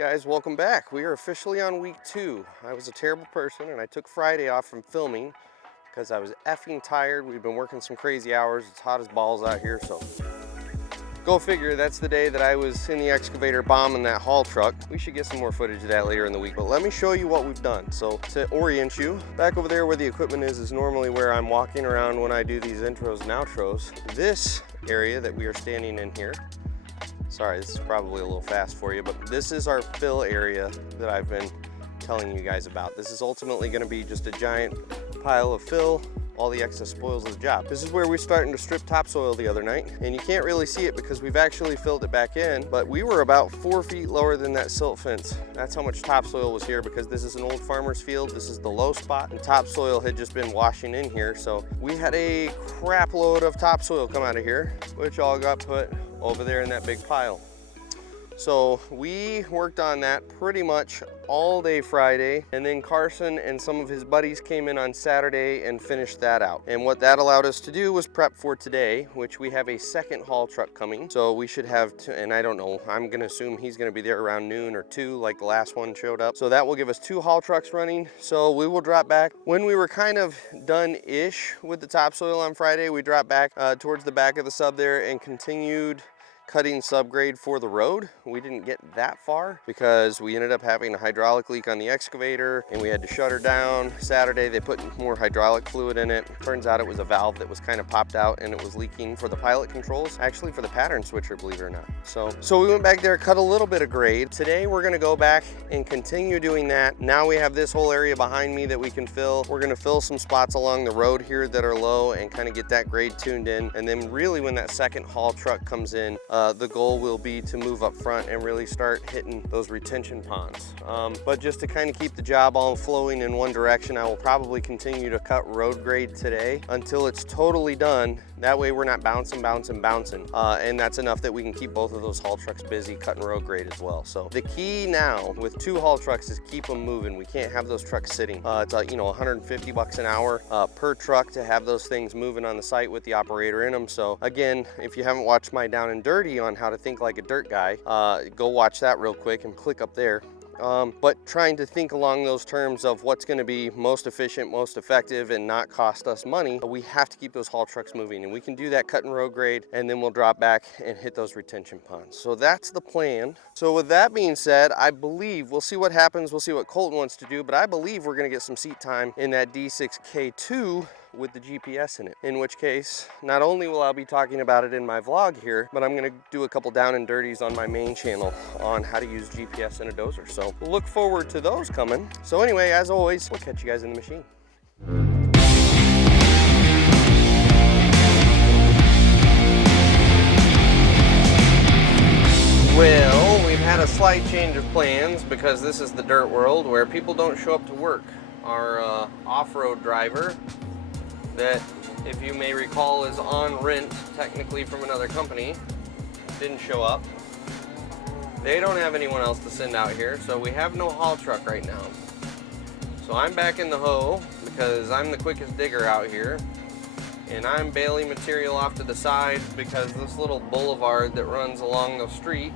Guys, welcome back. We are officially on week 2. I was a terrible person and I took Friday off from filming because I was effing tired. We've been working some crazy hours. It's hot as balls out here, so go figure. That's the day that I was in the excavator bombing that haul truck. We should get some more footage of that later in the week, but let me show you what we've done. So to orient you, back over there where the equipment is normally where I'm walking around when I do these intros and outros. This area that we are standing in here, sorry, this is probably a little fast for you, but this is our fill area that I've been telling you guys about. This is ultimately going to be just a giant pile of fill, all the excess spoils of the job. This is where we're starting to strip topsoil the other night, and you can't really see it because we've actually filled it back in, but we were about 4 feet lower than that silt fence. That's how much topsoil was here because this is an old farmer's field. This is the low spot, and topsoil had just been washing in here. So we had a crap load of topsoil come out of here, which all got put over there in that big pile. So we worked on that pretty much all day Friday, and then Carson and some of his buddies came in on Saturday and finished that out. And what that allowed us to do was prep for today, which we have a second haul truck coming. So we should have, and I don't know, I'm gonna assume he's gonna be there around noon or 2 like the last one showed up. So that will give us 2 haul trucks running. So we will drop back. When we were kind of done-ish with the topsoil on Friday, we dropped back towards the back of the sub there and continued cutting subgrade for the road. We didn't get that far because we ended up having a hydraulic leak on the excavator and we had to shut her down. Saturday they put more hydraulic fluid in it. Turns out it was a valve that was kind of popped out and it was leaking for the pilot controls, actually for the pattern switcher, believe it or not. So we went back there, cut a little bit of grade. Today we're gonna go back and continue doing that. Now we have this whole area behind me that we can fill. We're gonna fill some spots along the road here that are low and kind of get that grade tuned in. And then really when that second haul truck comes in, the goal will be to move up front and really start hitting those retention ponds. But just to kind of keep the job all flowing in one direction, I will probably continue to cut road grade today until it's totally done. That way we're not bouncing. And that's enough that we can keep both of those haul trucks busy cutting road grade as well. So the key now with 2 haul trucks is keep them moving. We can't have those trucks sitting. It's like, you know, 150 bucks an hour per truck to have those things moving on the site with the operator in them. So again, if you haven't watched my Down and Dirty on how to think like a dirt guy, go watch that real quick and click up there. But trying to think along those terms of what's going to be most efficient, most effective, and not cost us money, we have to keep those haul trucks moving, and we can do that cutting road grade, and then we'll drop back and hit those retention ponds. So that's the plan. So with that being said, I believe we'll see what happens. We'll see what Colton wants to do, but I believe we're going to get some seat time in that D6K2 with the GPS in it, in which case not only will I be talking about it in my vlog here, but I'm going to do a couple down and dirties on my main channel on how to use GPS in a dozer. So look forward to those coming. So anyway, as always, we'll catch you guys in the machine. Well, we've had a slight change of plans because this is the dirt world where people don't show up to work. Our off-road driver, that if you may recall is on rent technically from another company, didn't show up. They don't have anyone else to send out here, so we have no haul truck right now. So I'm back in the hoe because I'm the quickest digger out here, and I'm bailing material off to the side because this little boulevard that runs along the street,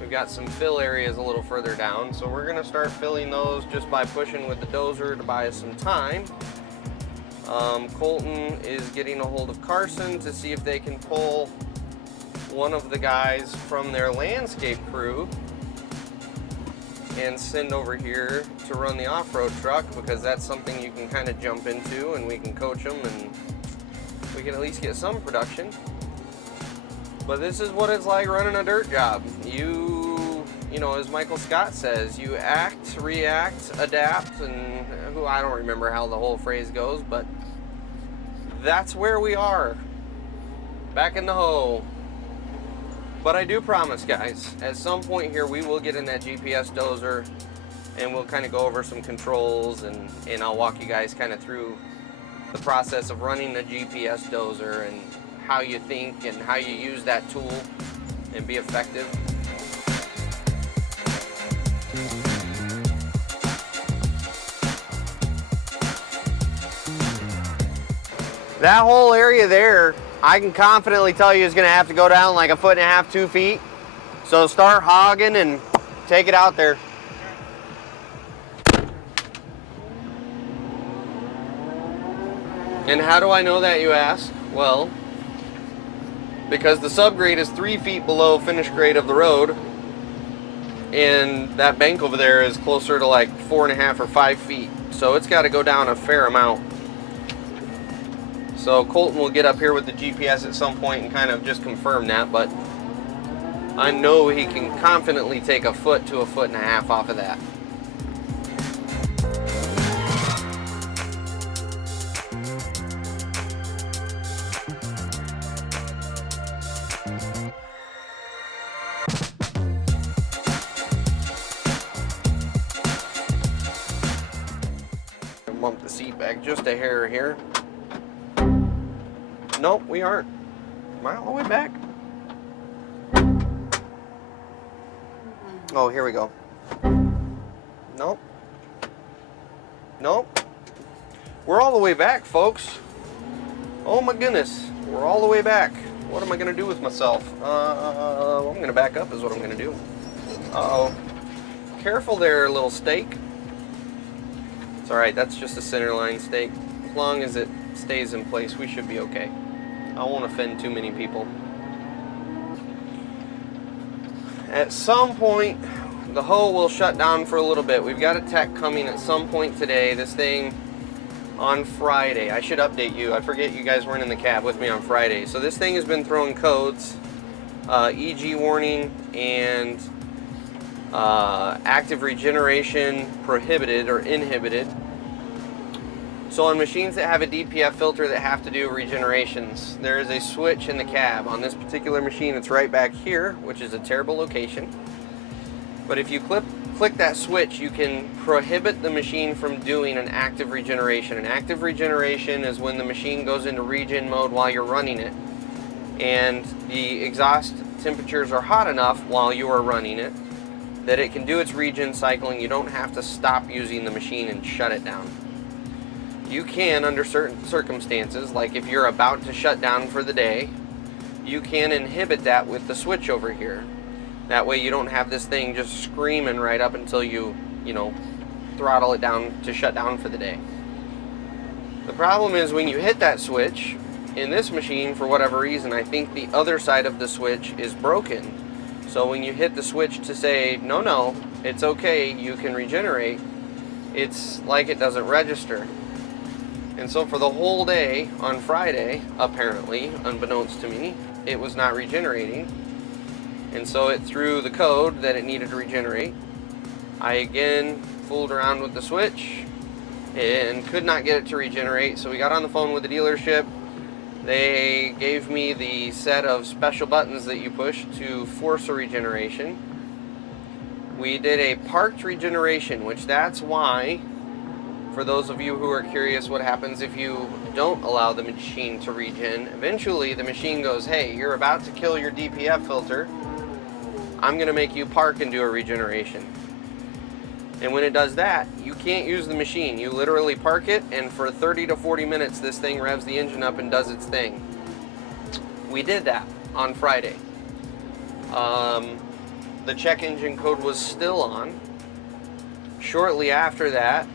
we've got some fill areas a little further down, so we're gonna start filling those just by pushing with the dozer to buy us some time. Colton is getting a hold of Carson to see if they can pull one of the guys from their landscape crew and send over here to run the off-road truck, because that's something you can kind of jump into and we can coach them and we can at least get some production. But this is what it's like running a dirt job. You know, as Michael Scott says, you act, react, adapt, and I don't remember how the whole phrase goes, but that's where we are, back in the hoe. But I do promise, guys, at some point here we will get in that GPS dozer and we'll kind of go over some controls, and I'll walk you guys kind of through the process of running the GPS dozer and how you think and how you use that tool and be effective. That whole area there, I can confidently tell you is going to have to go down like 1.5 to 2 feet. So start hogging and Take it out there. And how do I know that, you ask? Well, because the subgrade is 3 feet below finish grade of the road, and that bank over there is closer to like 4.5 or 5 feet. So it's got to go down a fair amount. So Colton will get up here with the GPS at some point and kind of just confirm that, but I know he can confidently take a foot to 1.5 feet off of that. Bump the seat back just a hair here. Nope, we aren't. Am I all the way back? Oh, here we go. Nope. Nope. We're all the way back, folks. Oh my goodness. We're all the way back. What am I going to do with myself? I'm going to back up is what I'm going to do. Uh-oh. Careful there, little steak. It's alright, that's just a center line stake. As long as it stays in place, we should be okay. I won't offend too many people. At some point, the hoe will shut down for a little bit. We've got a tech coming at some point today. This thing on Friday. I should update you. I forget you guys weren't in the cab with me on Friday. So this thing has been throwing codes, EG warning, and active regeneration prohibited or inhibited. So on machines that have a DPF filter that have to do regenerations, there is a switch in the cab. On this particular machine, it's right back here, which is a terrible location. But if you click that switch, you can prohibit the machine from doing an active regeneration. An active regeneration is when the machine goes into regen mode while you're running it, and the exhaust temperatures are hot enough while you are running it that it can do its regen cycling. You don't have to stop using the machine and shut it down. You can, under certain circumstances, like if you're about to shut down for the day, you can inhibit that with the switch over here. That way you don't have this thing just screaming right up until you throttle it down to shut down for the day. The problem is when you hit that switch, in this machine, for whatever reason, I think the other side of the switch is broken. So when you hit the switch to say, no, it's okay, you can regenerate, it's like it doesn't register. And so for the whole day on Friday, apparently, unbeknownst to me, it was not regenerating. And so it threw the code that it needed to regenerate. I again fooled around with the switch and could not get it to regenerate. So we got on the phone with the dealership. They gave me the set of special buttons that you push to force a regeneration. We did a parked regeneration, which that's why, for those of you who are curious what happens if you don't allow the machine to regen, eventually the machine goes, hey, you're about to kill your DPF filter. I'm going to make you park and do a regeneration. And when it does that, you can't use the machine. You literally park it, and for 30 to 40 minutes, this thing revs the engine up and does its thing. We did that on Friday. The check engine code was still on. Shortly after that,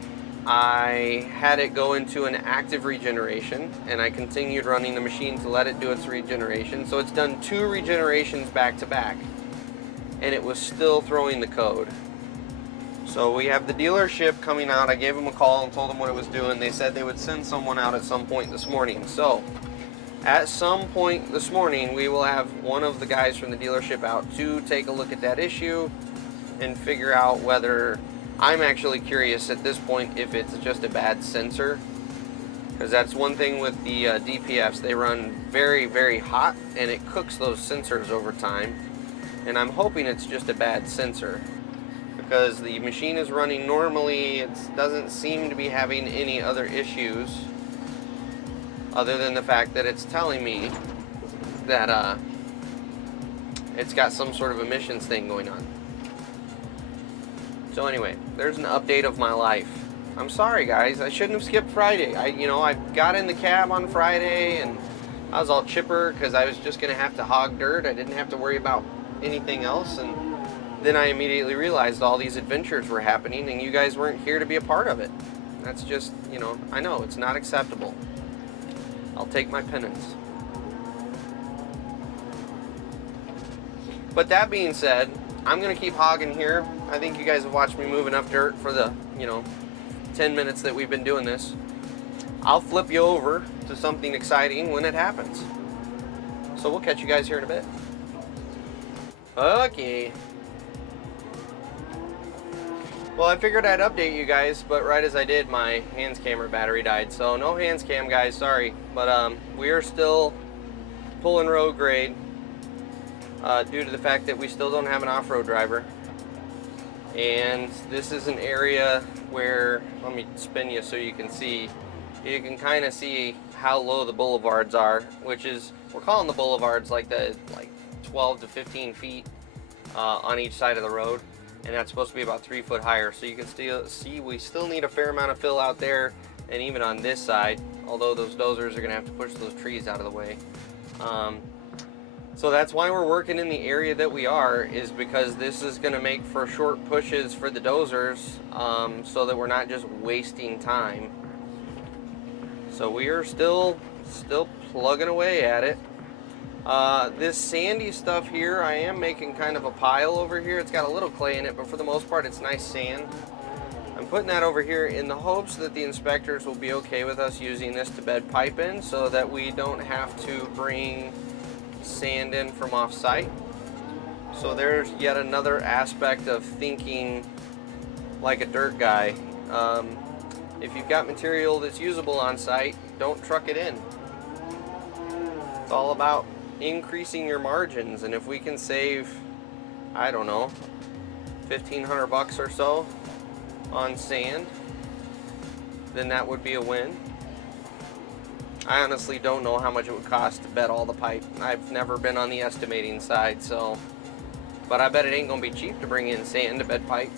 I had it go into an active regeneration, and I continued running the machine to let it do its regeneration. So it's done 2 regenerations back to back, and it was still throwing the code. So we have the dealership coming out. I gave them a call and told them what it was doing. They said they would send someone out at some point this morning. So at some point this morning, we will have one of the guys from the dealership out to take a look at that issue and figure out whether, I'm actually curious at this point if it's just a bad sensor, because that's one thing with the DPFs. They run very, very hot, and it cooks those sensors over time. And I'm hoping it's just a bad sensor, because the machine is running normally. It doesn't seem to be having any other issues other than the fact that it's telling me that it's got some sort of emissions thing going on. So anyway, there's an update of my life. I'm sorry, guys. I shouldn't have skipped Friday. I got in the cab on Friday, and I was all chipper because I was just going to have to hog dirt. I didn't have to worry about anything else, and then I immediately realized all these adventures were happening and you guys weren't here to be a part of it. That's just, you know, I know it's not acceptable. I'll take my penance. But that being said, I'm gonna keep hogging here. I think you guys have watched me move enough dirt for the, you know, 10 minutes that we've been doing this. I'll flip you over to something exciting when it happens. So we'll catch you guys here in a bit. Okay. Well, I figured I'd update you guys, but right as I did, my hands camera battery died. So no hands cam, guys, sorry. But we are still pulling road grade due to the fact that we still don't have an off-road driver. And this is an area where, let me spin you so you can see. You can kind of see how low the boulevards are, which is, we're calling the boulevards like 12 to 15 feet on each side of the road. And that's supposed to be about 3 foot higher. So you can still see we still need a fair amount of fill out there, and even on this side, although those dozers are gonna have to push those trees out of the way. So that's why we're working in the area that we are, is because this is gonna make for short pushes for the dozers, so that we're not just wasting time. So we are still plugging away at it. This sandy stuff here, I am making kind of a pile over here. It's got a little clay in it, but for the most part it's nice sand. I'm putting that over here in the hopes that the inspectors will be okay with us using this to bed pipe in, so that we don't have to bring sand in from off site. So there's yet another aspect of thinking like a dirt guy. If you've got material that's usable on site, don't truck it in. It's all about increasing your margins, and if we can save, I don't know, 1,500 bucks or so on sand, then that would be a win. I honestly don't know how much it would cost to bed all the pipe. I've never been on the estimating side, so, but I bet it ain't gonna be cheap to bring in sand to bed pipe.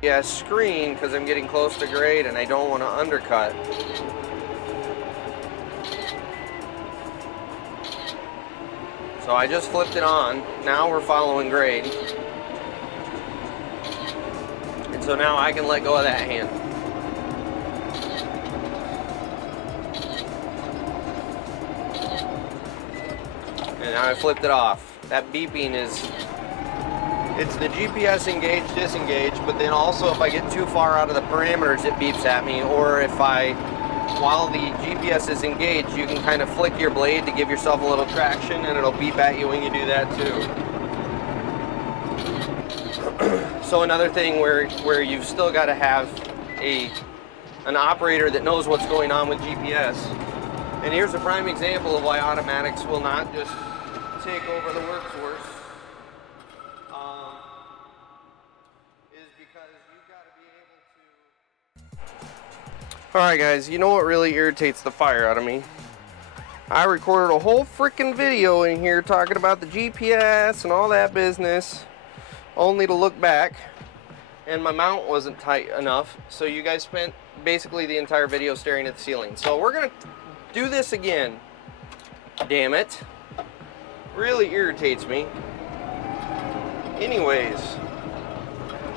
Yeah, screen because I'm getting close to grade and I don't want to undercut. So I just flipped it on. Now we're following grade. And so now I can let go of that hand. And now I flipped it off. That beeping is, it's the GPS engage, disengage, but then also if I get too far out of the parameters, it beeps at me. Or if while the GPS is engaged, you can kind of flick your blade to give yourself a little traction, and it'll beep at you when you do that too. So another thing where you've still got to have an operator that knows what's going on with GPS. And here's a prime example of why automatics will not just take over the work source. Alright guys, you know what really irritates the fire out of me? I recorded a whole freaking video in here talking about the GPS and all that business, only to look back and my mount wasn't tight enough, so you guys spent basically the entire video staring at the ceiling. So we're gonna do this again. Damn it. Really irritates me. Anyways,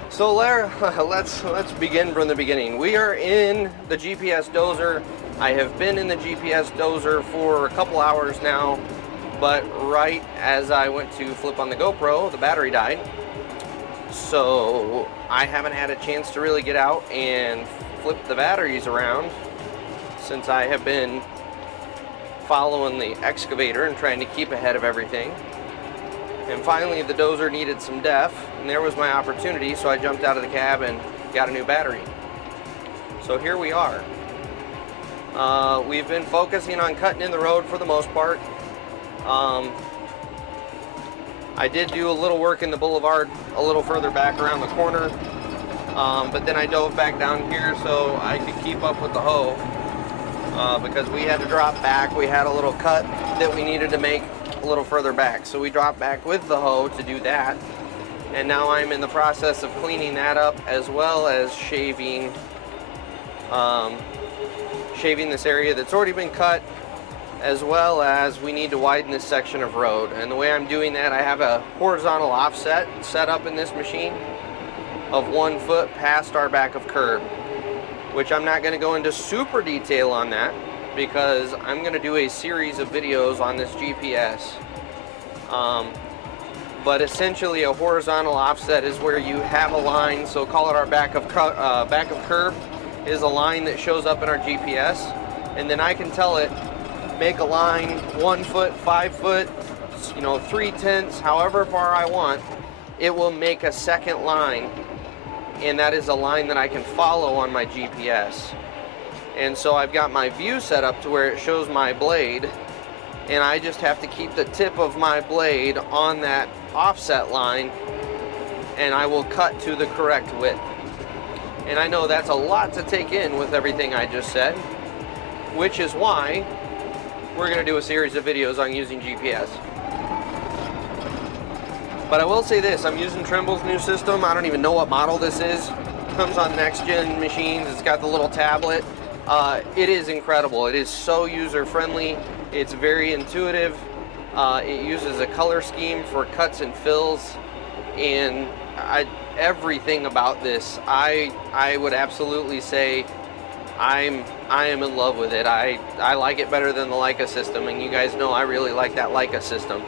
so let's begin from the beginning. We are in the GPS dozer. I have been in the GPS dozer for a couple hours now, but right as I went to flip on the GoPro, the battery died. So I haven't had a chance to really get out and flip the batteries around since I have been following the excavator and trying to keep ahead of everything. And finally the dozer needed some def, and there was my opportunity, so I jumped out of the cab and got a new battery. So here we are. We've been focusing on cutting in the road for the most part. I did do a little work in the boulevard a little further back around the corner, but then I dove back down here so I could keep up with the hoe, because we had to drop back. We had a little cut that we needed to make a little further back, so we dropped back with the hoe to do that. And now I'm in the process of cleaning that up, as well as shaving this area that's already been cut, as well as we need to widen this section of road. And the way I'm doing that, I have a horizontal offset set up in this machine of 1 foot past our back of curb, which I'm not going to go into super detail on that because I'm going to do a series of videos on this GPS. But essentially a horizontal offset is where you have a line, so call it our back of curb is a line that shows up in our GPS, and then I can tell it, make a line 1 foot, 5 foot, 3/10, however far I want. It will make a second line, and that is a line that I can follow on my GPS. And so I've got my view set up to where it shows my blade, and I just have to keep the tip of my blade on that offset line, and I will cut to the correct width. And I know that's a lot to take in with everything I just said, which is why we're going to do a series of videos on using GPS. But I will say this, I'm using Trimble's new system. I don't even know what model this is. It comes on next gen machines. It's got the little tablet. It is incredible. It is so user friendly. It's very intuitive. It uses a color scheme for cuts and fills, and everything about this, I would absolutely say I am in love with it. I like it better than the Leica system, and you guys know I really like that Leica system.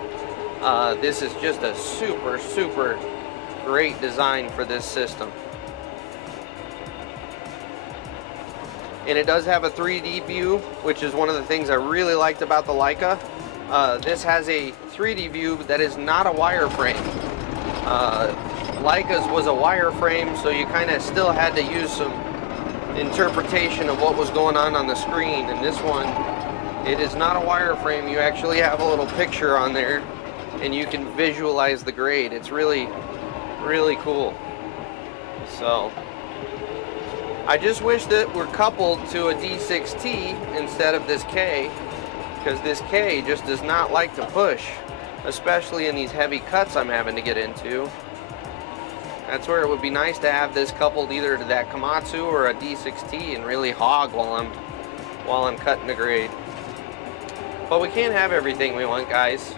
This is just a super great design for this system. And it does have a 3D view, which is one of the things I really liked about the Leica. This has a 3D view that is not a wireframe. Leica's was a wireframe, so you kind of still had to use some interpretation of what was going on the screen. And this one, it is not a wireframe. You actually have a little picture on there, and you can visualize the grade. It's really cool. So I just wish that we're coupled to a D6T instead of this K, because this K just does not like to push, especially in these heavy cuts I'm having to get into. That's where it would be nice to have this coupled either to that Komatsu or a D6T and really hog while I'm cutting the grade. But we can't have everything we want, guys.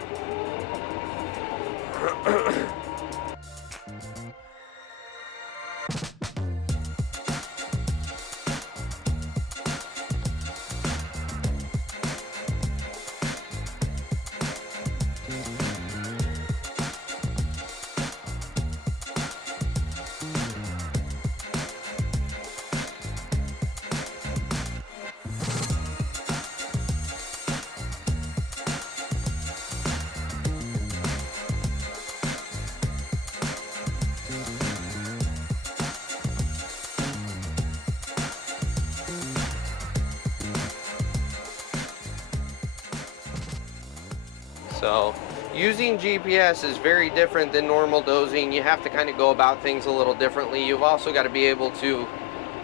So using GPS is very different than normal dozing. You have to kind of go about things a little differently. You've also got to be able to,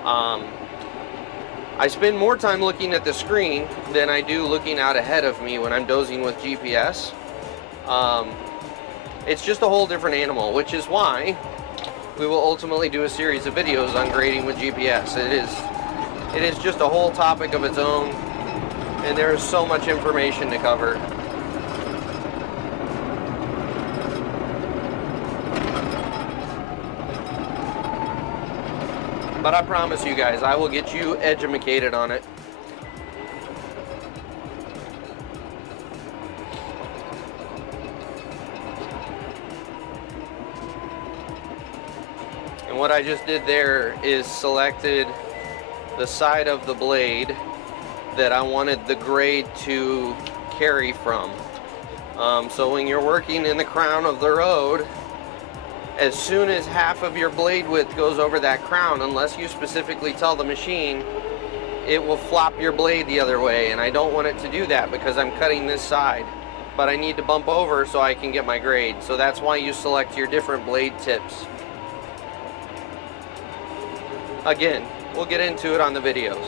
I spend more time looking at the screen than I do looking out ahead of me when I'm dozing with GPS. It's just a whole different animal, which is why we will ultimately do a series of videos on grading with GPS. It is just a whole topic of its own, and there is so much information to cover. But I promise you guys, I will get you educated on it. And what I just did there is selected the side of the blade that I wanted the grade to carry from. So when you're working in the crown of the road, as soon as half of your blade width goes over that crown, unless you specifically tell the machine, it will flop your blade the other way, and I don't want it to do that because I'm cutting this side. But I need to bump over so I can get my grade. So that's why you select your different blade tips. Again, we'll get into it on the videos.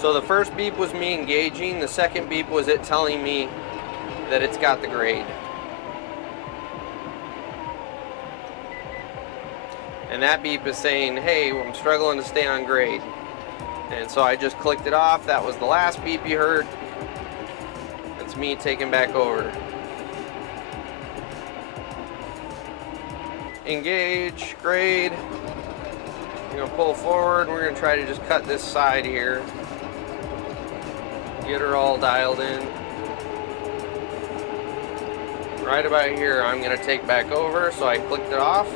So the first beep was me engaging, the second beep was it telling me that it's got the grade. And that beep is saying, hey, I'm struggling to stay on grade. And so I just clicked it off. That was the last beep you heard. It's me taking back over. Engage, grade. I'm gonna pull forward. We're gonna try to just cut this side here. Get her all dialed in. Right about here, I'm gonna take back over, so I clicked it off.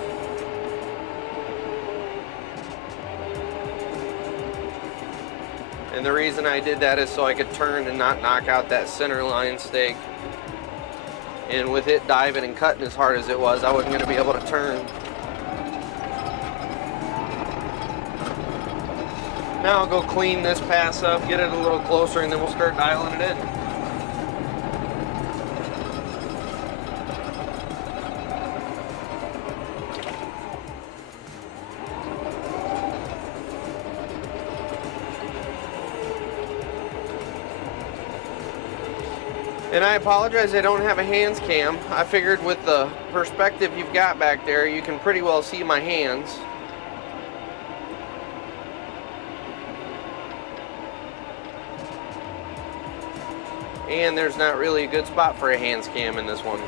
And the reason I did that is so I could turn and not knock out that center line stake. And with it diving and cutting as hard as it was, I wasn't gonna be able to turn. Now I'll go clean this pass up, get it a little closer, and then we'll start dialing it in. And I apologize I don't have a hands cam. I figured with the perspective you've got back there, you can pretty well see my hands. And there's not really a good spot for a hands cam in this one.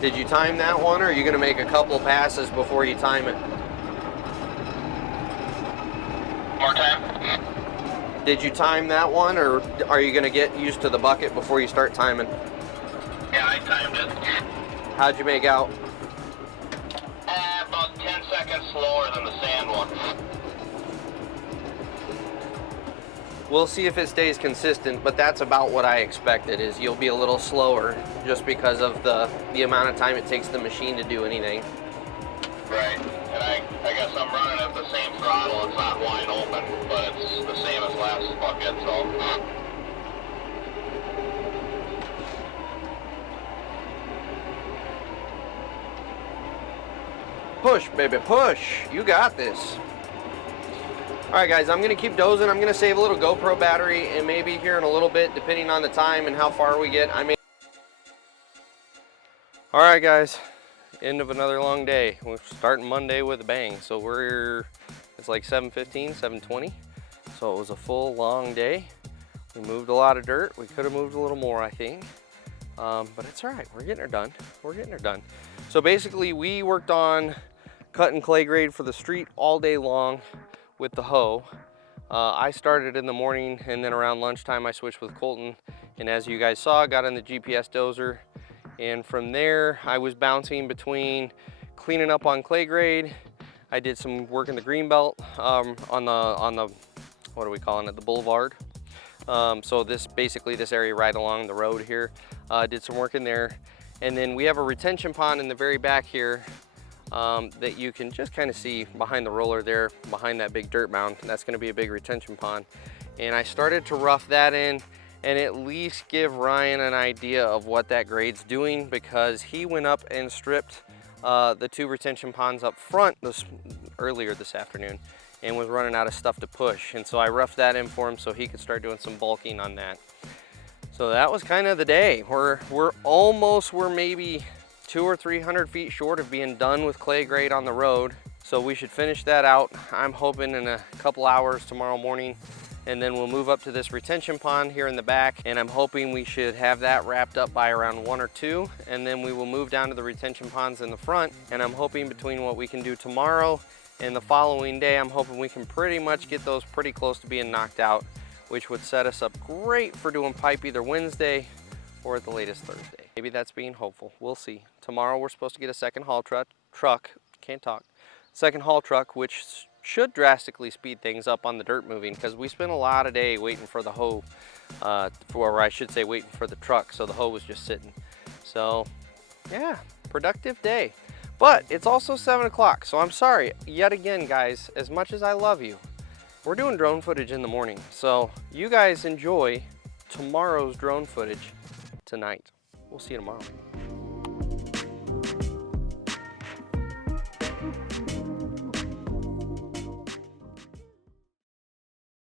Did you time that one, or are you going to make a couple passes before you time it? More time. Did you time that one, or are you going to get used to the bucket before you start timing? Yeah, I timed it. How'd you make out? About 10 seconds slower than the sand one. We'll see if it stays consistent, but that's about what I expected, is you'll be a little slower just because of the amount of time it takes the machine to do anything. Right, and I guess I'm running at the same throttle. It's not wide open, but it's the same as last bucket, so. Push, baby, push. You got this. All right, guys, I'm gonna keep dozing. I'm gonna save a little GoPro battery, and maybe here in a little bit, depending on the time and how far we get, I may. All right, guys, end of another long day. We're starting Monday with a bang. So it's like 7:15, 7:20. So it was a full, long day. We moved a lot of dirt. We could have moved a little more, I think. But it's all right, we're getting her done. We're getting her done. So basically, we worked on cutting clay grade for the street all day long with the hoe. I started in the morning, and then around lunchtime I switched with Colton, and as you guys saw, got in the GPS dozer, and from there I was bouncing between cleaning up on clay grade. I did some work in the green belt on the what are we calling it, the boulevard. So basically this area right along the road here, did some work in there, and then we have a retention pond in the very back here that you can just kind of see behind the roller there, behind that big dirt mound. That's going to be a big retention pond. And I started to rough that in and at least give Ryan an idea of what that grade's doing, because he went up and stripped the 2 retention ponds up front earlier this afternoon and was running out of stuff to push. And so I roughed that in for him so he could start doing some bulking on that. So that was kind of the day. We're maybe 200 or 300 feet short of being done with clay grade on the road. So we should finish that out. I'm hoping in a couple hours tomorrow morning, and then we'll move up to this retention pond here in the back, and I'm hoping we should have that wrapped up by around 1 or 2, and then we will move down to the retention ponds in the front, and I'm hoping between what we can do tomorrow and the following day, I'm hoping we can pretty much get those pretty close to being knocked out, which would set us up great for doing pipe either Wednesday or at the latest Thursday. Maybe that's being hopeful. We'll see. Tomorrow we're supposed to get a second haul truck, can't talk, second haul truck, which should drastically speed things up on the dirt moving, because we spent a lot of day waiting for the hoe, or I should say waiting for the truck, so the hoe was just sitting. So yeah, productive day. But it's also 7 o'clock, so I'm sorry yet again, guys. As much as I love you, we're doing drone footage in the morning, so you guys enjoy tomorrow's drone footage tonight. We'll see you tomorrow.